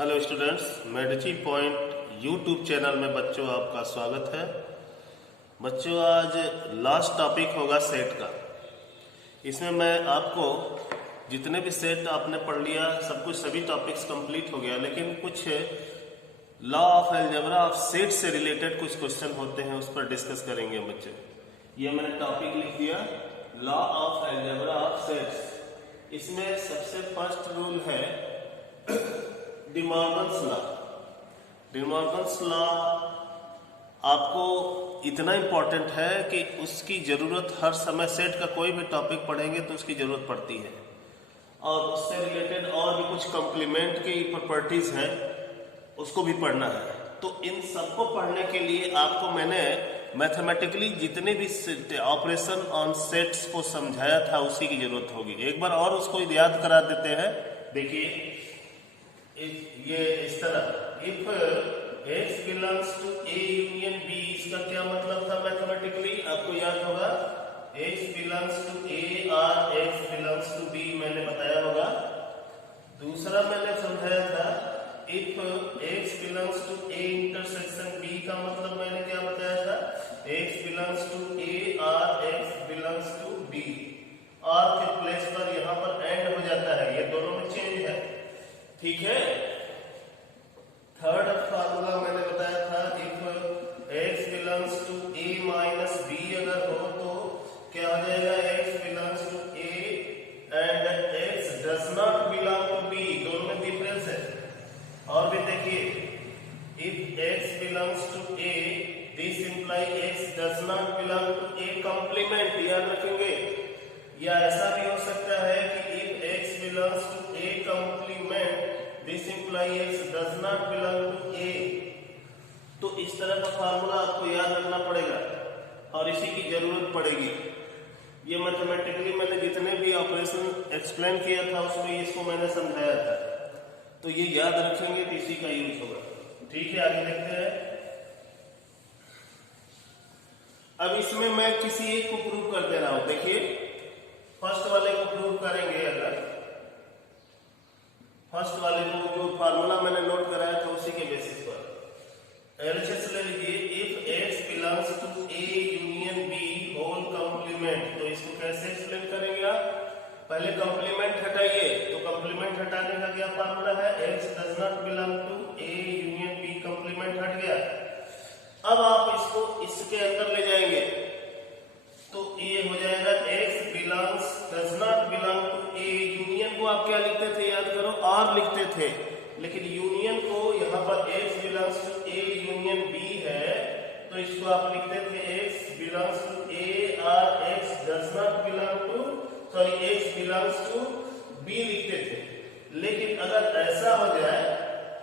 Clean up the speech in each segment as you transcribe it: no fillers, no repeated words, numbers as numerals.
Hello students, Medici point YouTube channel में बच्चों आपका स्वागत है। बच्चों आज लास्ट टॉपिक होगा सेट का। इसमें मैं आपको जितने भी सेट आपने पढ़ लिया सब कुछ सभी टॉपिक्स कंप्लीट हो गया, लेकिन कुछ law of algebra of set से रिलेटेड कुछ क्वेश्चन होते हैं, उस पर डिस्कस करेंगे बच्चे। ये मैंने टॉपिक लिख दिया, law of algebra of sets. इसमें सबसे फर्स्ट रूल है डिमॉर्गन्स लॉ। डिमॉर्गन्स लॉ आपको इतना इंपॉर्टेंट है कि उसकी जरूरत हर समय, सेट का कोई भी टॉपिक पढ़ेंगे तो उसकी जरूरत पड़ती है, और उससे रिलेटेड और भी कुछ कॉम्प्लीमेंट की प्रॉपर्टीज है, उसको भी पढ़ना है। तो इन सबको पढ़ने के लिए आपको मैंने मैथमेटिकली जितने भी ऑपरेशन ऑन सेट्स को समझाया था उसी की जरूरत होगी। एक बार और उसको याद करा देते हैं। देखिए ये इस तरह, if X belongs to A union B, इसका क्या मतलब था मैथमेटिकली, आपको याद होगा। X बिलोंग्स टू A और X बिलोंग्स टू B मैंने बताया होगा। दूसरा मैंने समझाया था, if X belongs to A intersection B का मतलब मैंने क्या बताया था, X बिलोंग्स टू A और X बिलोंग्स टू B, और के प्लेस पर यहाँ पर एंड हो जाता है, ये दोनों में चेंज है, ठीक है। थर्ड फार्मूला मैंने बताया था, if X belongs to A minus B अगर हो तो क्या हो जाएगा, X belongs to A and X does not belong to B, दोनों में डिफरेंस है। और भी देखिए, if X belongs to A this imply X does not belong to A complement, याद रखेंगे। या ऐसा भी हो सकता है कि if X belongs to A complement this imply X does not belong to A। तो इस तरह का फार्मूला आपको याद रखना पड़ेगा और इसी की जरूरत पड़ेगी। ये मैथमेटिकली मैंने जितने भी ऑपरेशन एक्सप्लेन किया था उसमें इसको मैंने समझाया था, तो ये याद रखेंगे तो इसी का यूज होगा, ठीक है। आगे देखते हैं। अब इसमें मैं किसी एक को प्रूव कर दे रहा हूं। देखिए फर्स्ट वाले को प्रूव करेंगे। अगर फर्स्ट वाले को जो फार्मूला मैंने नोट कराया था उसी के बेसिस पर एलएचएस ले लीजिए, if X belongs to A union B whole complement. तो इसको कैसे एक्सप्लेन करेंगे आप, पहले कॉम्प्लीमेंट हटाइए। तो कॉम्प्लीमेंट हटाने का क्या फार्मूला है, X does not belong to A union B, complement हट गया। अब आप इसको इसके अंदर ले जाएंगे तो ये हो जाएगा X belongs does not belong to A। Union को आप क्या लिखते थे, याद करो, R लिखते थे, लेकिन यूनियन को यहाँ पर X belongs to A union B है, तो इसको आप लिखते थे X बिलोंग्स टू A और X does not belong to, sorry X belongs to B लिखते थे। लेकिन अगर ऐसा हो जाए,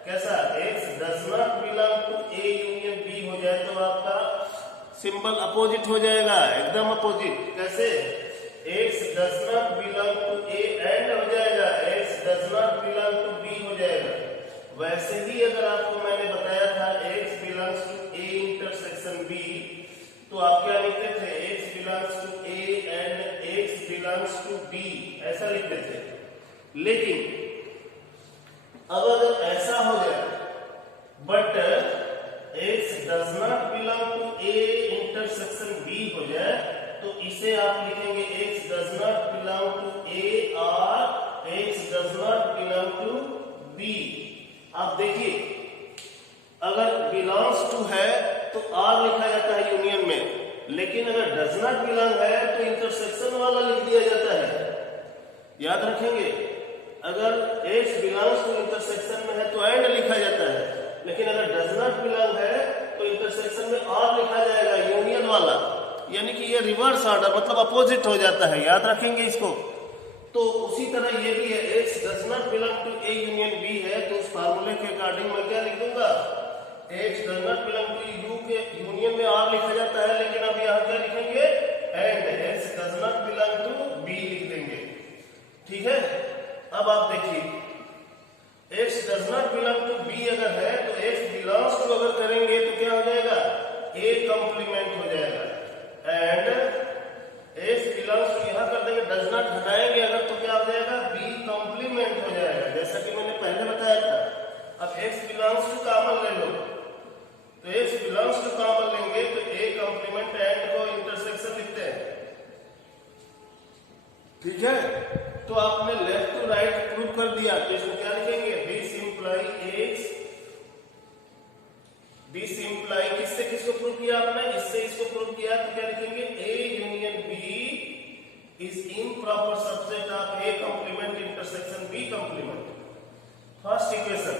कैसा, X does not belong to A union B हो जाए तो आपका सिंबल अपोजिट हो जाएगा, एकदम अपोजिट। कैसे, X does not belong to A and हो जाएगा, X does not belong to B हो जाएगा। वैसे ही अगर आपको मैंने बताया था X belongs to A intersection B, तो आप क्या लिखते थे, X belongs to A and X belongs to B, ऐसा लिखते थे। लेकिन अब अगर ऐसा हो जाए but X does not belong to A intersection B हो जाए, तो इसे आप लिखेंगे X does not belong to A और X does not belong to B। आप देखिए, अगर बिलोंग्स टू है तो R लिखा जाता है यूनियन में, लेकिन अगर डज नॉट बिलोंग है तो इंटरसेक्शन वाला लिख दिया जाता है, याद रखेंगे। अगर X बिलोंग्स टू इंटरसेक्शन में है तो एंड लिखा जाता है, लेकिन अगर डज नॉट बिलोंग है तो इंटरसेक्शन में R लिखा जाएगा, यूनियन वाला। यानी कि ये रिवर्स ऑर्डर, मतलब अपोजिट हो जाता है, याद रखेंगे इसको। तो उसी तरह ये भी है, X does not belong to A union B है, तो उस फार्मूले के अकॉर्डिंग मैं क्या लिख दूंगा, X does not belong to U के यूनियन में R लिखा जाता है, लेकिन अब यहाँ क्या लिखेंगे, and X does not belong to B लिख देंगे, ठीक है। अब आप देखिए, X does not belong to B अगर है तो X बिलोंग्स टू अगर करेंगे तो क्या हो जाएगा, A कॉम्प्लीमेंट हो जाएगा, एंड X बिलोंग्स टू यहां कर देंगे, डज नॉट हटाएंगे अगर तो क्या हो जाएगा, B कॉम्प्लीमेंट हो जाएगा। जैसा कि मैंने पहले बताया था, अब x बिलोंग्स टू कॉमन ले लो, तो x बिलोंग्स टू कॉमन लेंगे तो a कंप्लीमेंट एंड को इंटरसेक्शन लिखते हैं, ठीक है। तो आपने लेफ्ट टू राइट प्रूव कर दिया, तो इसमें क्या लिखेंगे, दिस इंप्लाई किससे किसको प्रूव किया आपने, इससे इसको प्रूव किया, तो क्या लिखेंगे, A union B is improper subset of A complement intersection B complement, first equation.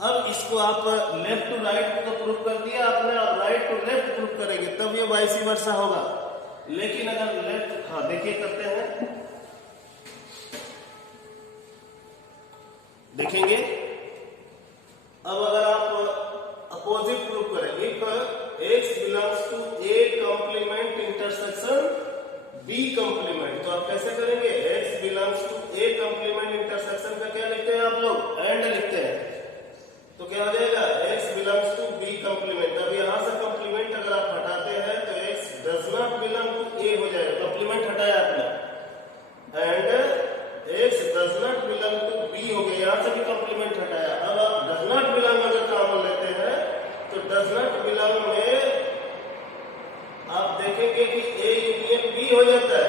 अब इसको आप लेफ्ट टू राइट तो प्रूव कर दिया आपने, और राइट टू लेफ्ट प्रूव करेंगे तब ये वाइस वर्सा होगा। लेकिन अगर लेफ्ट, हाँ देखिए करते हैं, देखेंगे। अब अगर आप अपोजिट प्रूव करें, if x belongs to A complement intersection B complement, तो आप कैसे करेंगे, x belongs to A complement intersection का क्या लिखते हैं आप लोग, एंड लिखते हैं, तो क्या हो जाएगा, x belongs to B complement. अब यहां से कंप्लीमेंट अगर आप हटाते हैं तो x does not belong to A हो जाएगा, कंप्लीमेंट हटाया आपने, and x does not belong to B हो गया, यहां से भी कंप्लीमेंट हटाया। अब आप डज नॉट बिलोंग अगर कॉमन लेते हैं तो डज नॉट बिलोंग में आप देखेंगे कि A यूनियन B हो जाता है,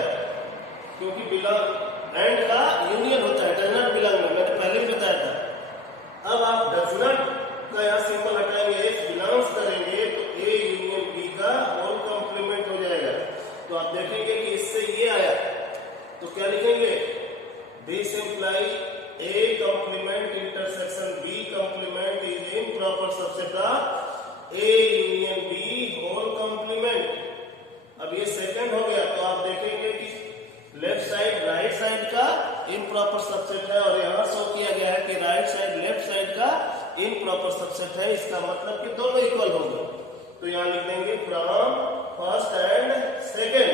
क्योंकि बिलोंग एंड का यूनियन होता है, डज नॉट बिलोंग में, मैंने पहले भी बताया था। अब आप डज नॉट का यहाँ सिंबल हटाएंगे, x बिलोंग्स करेंगे तो A यूनियन B का होल कंप्लीमेंट हो जाएगा। तो आप देखेंगे कि इससे ये आया, तो क्या लिखेंगे, this imply A complement intersection B complement is improper subset of A union B whole complement. अब ये सेकंड हो गया, तो आप देखेंगे कि लेफ्ट साइड राइट साइड का इम्प्रॉपर सबसेट है, और यहां शो किया गया है कि राइट साइड लेफ्ट साइड का इम्प्रॉपर सबसेट है, इसका मतलब कि दोनों इक्वल होंगे। तो यहां लिख देंगे फ्रॉम फर्स्ट एंड सेकंड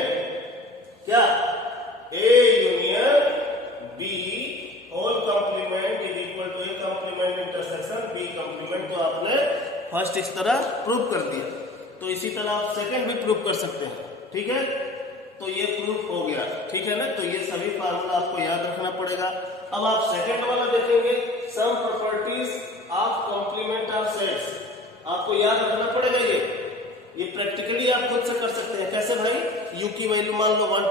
क्या, A union B whole complement is equal to A complement intersection B complement. तो आपने फर्स्ट इस तरह प्रूव कर दिया, तो इसी तरह आप सेकंड भी प्रूव कर सकते हैं, ठीक है। तो ये प्रूफ हो गया, ठीक है ना। तो ये सभी फार्मूला आपको याद रखना पड़ेगा। अब आप सेकंड वाला देखेंगे, some properties of complement of sets, आपको याद रखना पड़ेगा। ये प्रैक्टिकली आप खुद से कर सकते हैं। कैसे भाई, u की वैल्यू मान लो 1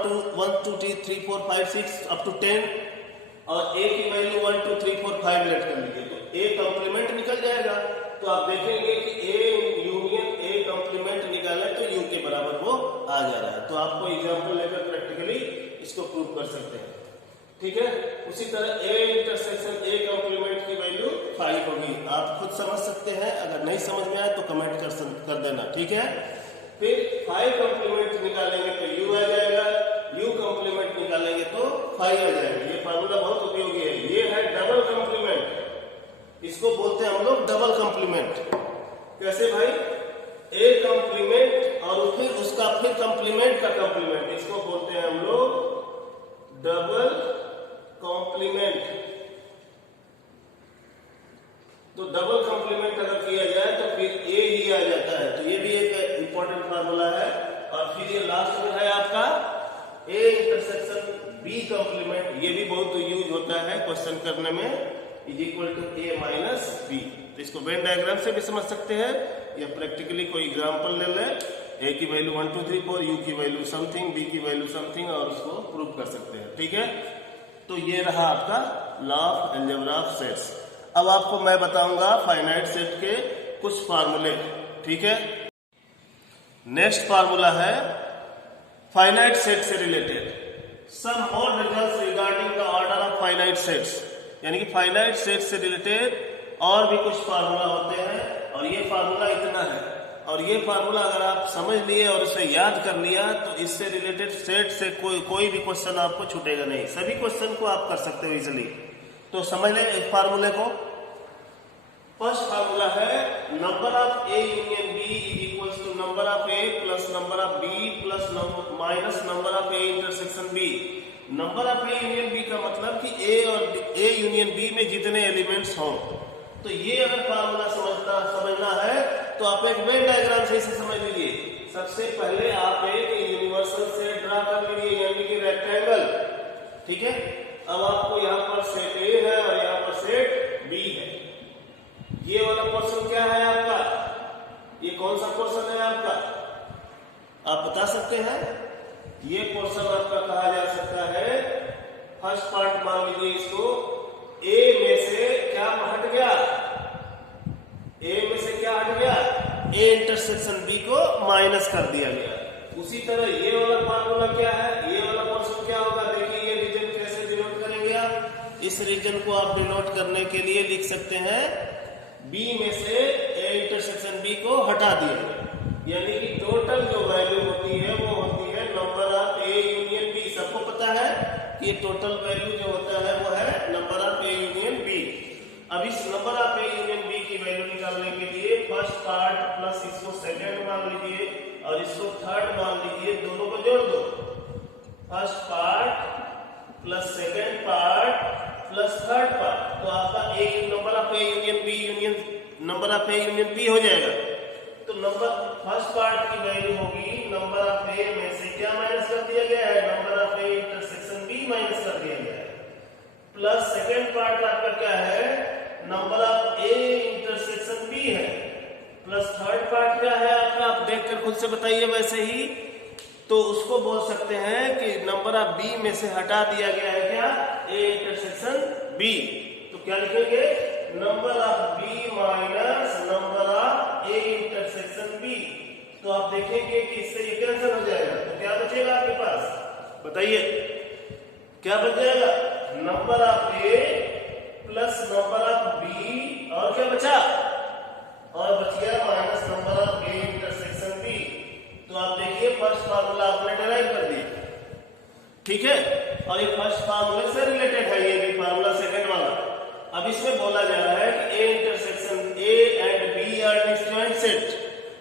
2 3 4 5 6 अप टू 10, और a की वैल्यू 1 2 3 4 5 लेट कर लीजिए, तो a कंप्लीमेंट निकल जाएगा। तो आप देखेंगे कि a यूनियन a कंप्लीमेंट निकाले तो u के बराबर वो आ जा रहा है। तो आपको एग्जांपल लेकर प्रैक्टिकली इसको प्रूव कर सकते हैं, ठीक है। उसी तरह a इंटरसेक्शन a कंप्लीमेंट की वैल्यू 5 होगी, आप खुद समझ सकते हैं। अगर नहीं समझ में आए तो कमेंट कर देना, ठीक है। फिर 5 कंप्लीमेंट निकालेंगे तो u आ जाएगा, u कंप्लीमेंट निकालेंगे तो 5 आ जाएगा। ये फार्मूला बहुत उपयोगी है। ये है डबल कंप्लीमेंट, इसको बोलते हैं हम लोग डबल कंप्लीमेंट। कैसे भाई, A कंप्लीमेंट और फिर उसका फिर कंप्लीमेंट का कंप्लीमेंट, इसको बोलते हैं हम लोग डबल कंप्लीमेंट। तो डबल कंप्लीमेंट अगर किया जाए तो फिर A ही आ जाता है। तो ये भी एक इंपॉर्टेंट फार्मूला है। और फिर ये लास्ट में है आपका A इंटरसेक्शन B कंप्लीमेंट, ये भी बहुत यूज होता है क्वेश्चन करने में, is equal to A minus B। तो इसको वेन डायग्राम से भी समझ सकते हैं, या प्रैक्टिकली कोई एग्जांपल ले ले, A की वैल्यू 1 2 3 4, U की वैल्यू समथिंग, B की वैल्यू समथिंग, और उसको प्रूव कर सकते हैं, ठीक है। तो ये रहा आपका law of algebra of sets. अब आपको मैं बताऊंगा फाइनाइट सेट के कुछ फार्मूले, ठीक है। नेक्स्ट फार्मूला है फाइनाइट सेट से related some more results regarding the order of finite sets, यानी कि फाइनाइट सेट से रिलेटेड और भी कुछ फार्मूला होते हैं, और ये फार्मूला इतना है। और ये फार्मूला अगर आप समझ लिए और उसे याद कर लिया तो इससे रिलेटेड सेट से कोई भी क्वेश्चन आपको छूटेगा नहीं, सभी क्वेश्चन को आप कर सकते हो इजिली। तो समझ लें इस फार्मूले को। फर्स्ट फार्मूला है number of A union B is equals to number of A plus number of B plus minus number of A intersection B। Number of A union B का मतलब कि A यूनियन B में जितने elements हों। तो ये अगर formula समझना है तो आप एक वेन डायग्राम से इसे समझ लीजिए। सबसे पहले आप एक यूनिवर्सल सेट ड्रा कर लीजिए, यानी कि रेक्टेंगल, ठीक है। अब आपको यहाँ पर सेट A है और यहाँ पर सेट B है, ये वाला पोर्शन क्या है आपका, ये कौन सा पोर्शन है आपका, आप बता सकते हैं? ये पोर्शन आपका कहा जा सकता है फर्स्ट पार्ट। मान लीजिए इसको ए में से क्या हट गया, ए में से क्या हट गया, ए इंटरसेक्शन बी को माइनस कर दिया गया। उसी तरह ये वाला फार्मूला क्या है, ये वाला पोर्शन क्या होगा, देखिए ये रीजन कैसे डिनोट करेंगे आप। इस रीजन को आप डिनोट करने के लिए लिख सकते हैं बी में से ए इंटरसेक्शन बी को हटा दिया, यानी कि टोटल जो वैल्यू होती है वो होती है number of A union B. सबको पता है कि ये टोटल वैल्यू जो होता है वो है number of A union B. अब इस number of A union B की वैल्यू निकालने के लिए फर्स्ट पार्ट प्लस इसको सेकंड मान लीजिए और इसको थर्ड मान लीजिए, दोनों को जोड़ दो। First part plus second part plus third part, तो आपका A number of A union B union number of A union B हो जाएगा। तो नंबर फर्स्ट पार्ट की वैल्यू होगी नंबर ऑफ ए में से क्या माइनस कर दिया गया है, number of A intersection B minus कर दिया गया है, प्लस सेकंड पार्ट आपका क्या है, number of A intersection B है, प्लस थर्ड पार्ट क्या है आपका, आप देखकर खुद से बताइए। वैसे ही तो उसको बोल सकते हैं कि नंबर ऑफ बी में से हटा दिया गया है क्या, ए इंटरसेक्शन बी। तो क्या लिखेंगे, number of B minus number of A intersection B. तो आप देखेंगे कि इससे ये कैंसिल हो जाएगा, तो क्या बचेगा आपके पास, बताइए क्या बच जाएगा, number of A plus number of B और क्या बचा, और बच गया minus number of A intersection B. तो आप देखिए फर्स्ट फार्मूला आपने डिराइव कर दिया, ठीक है, और ये फर्स्ट फार्मूले से रिलेटेड है, ये भी फार्मूला सेकंड वाला। अब इसमें बोला जा रहा है कि A intersection A and B are disjoint set.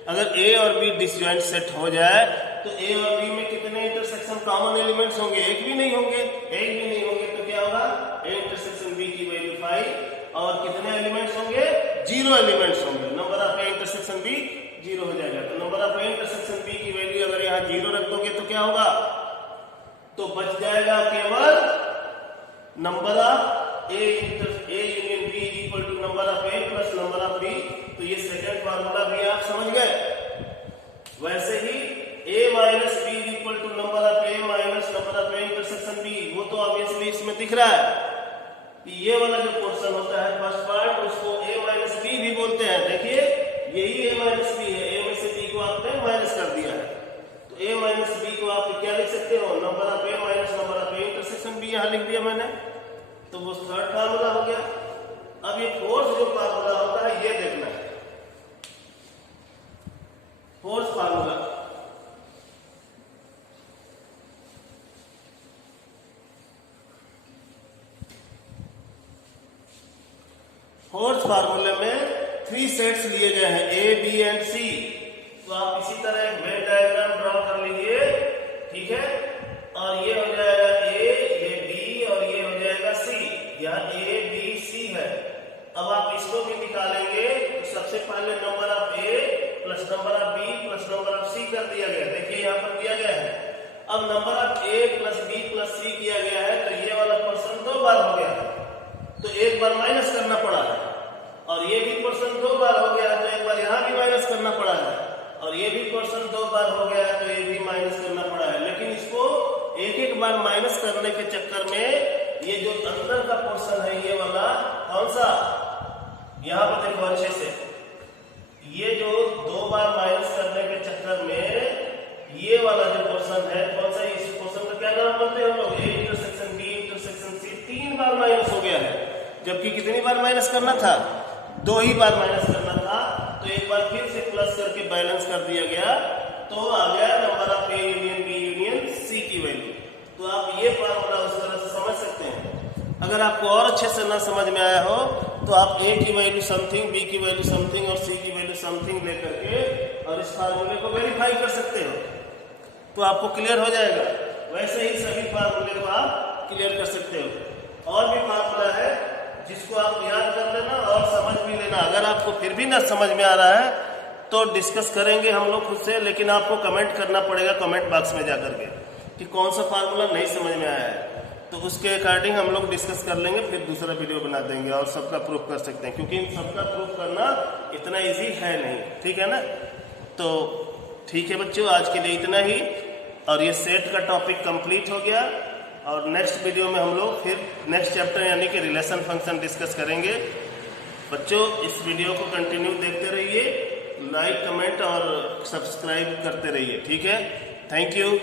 अगर ए और बी डिसजॉइंट सेट हो जाए तो ए और बी में कितने इंटरसेक्शन कॉमन एलिमेंट्स होंगे, एक भी नहीं होंगे, एक भी नहीं होंगे। तो क्या होगा, ए इंटरसेक्शन बी की वैल्यू 5 और कितने एलिमेंट्स होंगे, 0 एलिमेंट्स होंगे। Number of A intersection B 0 हो जाएगा। तो number of A intersection B की वैल्यू अगर यहाँ 0 रख दोगे तो क्या होगा, तो बच जाएगा केवल number of A union B equal to number of A plus number of B. तो ये सेकंड फार्मूला भी आप समझ गए। वैसे ही a minus B equal to number of A minus number of A intersection B, वो तो ऑब्वियसली इसमें दिख रहा है कि ये वाला जो पोर्शन होता है फर्स्ट पार्ट, उसको a माइनस बी भी बोलते हैं। देखिए यही a माइनस बी है, a में से b को आपने माइनस कर दिया है, तो a माइनस बी को आप क्या लिख सकते हो, number of a minus number of A intersection B यहाँ लिख दिया मैंने, तो वो थर्ड फार्मूला हो गया। अब ये फोर्थ जो फार्मूला होता है ये देखना है, फोर्थ फार्मूला। फोर्थ फार्मूले में 3 सेट्स लिए गए हैं ए बी एंड सी। तो आप इसी तरह एक वेन डायग्राम ड्रॉ कर लीजिए, ठीक है, और ये हो जाएगा ए, ये बी और ये हो जाएगा सी। यहाँ ए बी सी है। अब आप इसको भी निकालेंगे तो सबसे पहले number of A plus number of B plus number of C कर दिया गया, देखिए यहाँ पर दिया गया है। अब number of A plus B plus C किया गया है, तो ये वाला पर्सन 2 बार हो गया, तो एक बार माइनस करना पड़ा है, और ये भी पर्सन 2 बार हो गया तो एक बार यहाँ भी माइनस करना पड़ा है, और ये भी पर्सन 2 बार हो गया तो ये भी माइनस करना पड़ा है। लेकिन इसको एक एक बार माइनस करने के चक्कर में ये जो अंदर का पोर्शन है ये वाला कौन सा, यहाँ पर देखो अच्छे से, ये जो 2 बार माइनस करने के चक्कर में ये वाला जो पोर्शन है कौन सा, इस पोर्शन का क्या नाम बोलते हैं हम लोग, A intersection B intersection C, 3 बार माइनस हो गया है। जबकि कितनी बार माइनस करना था, 2 ही बार माइनस करना था। तो एक बार फिर से प्लस करके बैलेंस कर दिया गया, तो आ गया number of A union B union C की वैल्यू। तो आप ये फार्मूला उस तरह से समझ सकते हैं। अगर आपको और अच्छे से ना समझ में आया हो तो आप ए की वैल्यू समथिंग, बी की वैल्यू समथिंग और सी की वैल्यू समथिंग लेकर के और इस फार्मूले को वेरीफाई कर सकते हो, तो आपको क्लियर हो जाएगा। वैसे ही सभी फार्मूले को आप क्लियर कर सकते हो। और भी फार्मूला है जिसको आप याद कर लेना और समझ भी लेना। अगर आपको फिर भी ना समझ में आ रहा है तो डिस्कस करेंगे हम लोग खुद से, लेकिन आपको कमेंट करना पड़ेगा कमेंट बॉक्स में जाकर के कि कौन सा फार्मूला नहीं समझ में आया है। तो उसके अकॉर्डिंग हम लोग डिस्कस कर लेंगे, फिर दूसरा वीडियो बना देंगे और सबका प्रूफ कर सकते हैं, क्योंकि सबका प्रूफ करना इतना इजी है नहीं, ठीक है ना। तो ठीक है बच्चों, आज के लिए इतना ही, और ये सेट का टॉपिक कंप्लीट हो गया। और नेक्स्ट वीडियो में हम लोग फिर नेक्स्ट चैप्टर यानी कि रिलेशन फंक्शन डिस्कस करेंगे। बच्चों इस वीडियो को कंटिन्यू देखते रहिए, लाइक कमेंट और सब्सक्राइब करते रहिए, ठीक है। Thank you.